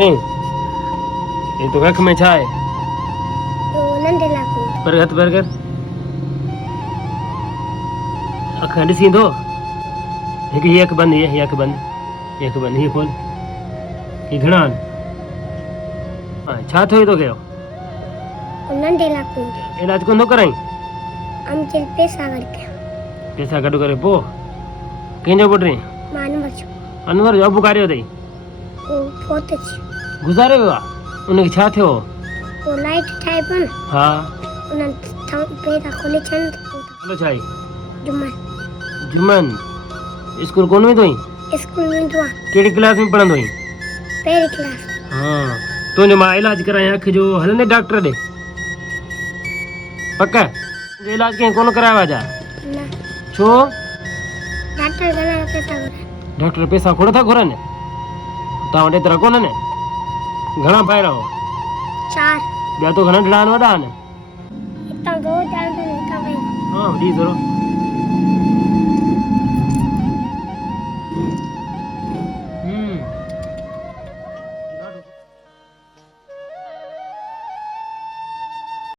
नहीं ये तो अख में छा है तो नंढे लाकू पर हथ पर कर अख ॾिसी थो हिकु हीअ अख बंदि हीअ अख बंदि हीअ खोल ही घणा आहिनि हा छा थियो थो कयो नंढे लाकू इलाज कोन थो कराई आमचे पैसा गड़के पैसा गॾु करे पोइ कंहिंजो पुटु मान बचो अनवर जो अबू कारियो अथई वो फोत छ गुज़ारे वियो आहे उनखे छा थियो वो लाइट ठाहे पियो न हा उन्हनि पैसा खोले छॾनि हलो छा आहे जुम्मन जुमन स्कूल कोन वेंदो आहीं स्कूल वेंदो आहे कहिड़ी क्लास में पढ़ंदो आहीं पहिरीं क्लास हा तुंहिंजो मां इलाज करायां अखि जो हलंदे डॉक्टर ॾे पक तुंहिंजो इलाज कंहिं कोन करायो आहे छा न छो डॉक्टर घणा पैसा घुराए डॉक्टर पैसा खोड़ था घुरनि तव्हां वटि एतिरा कोन आहिनि घणा भाइर हो 4 ॿिया तो घणा नंढड़ा आहिनि वॾा आहिनि हितां दो ॼाण हितां वई हा वॾी ज़रूरु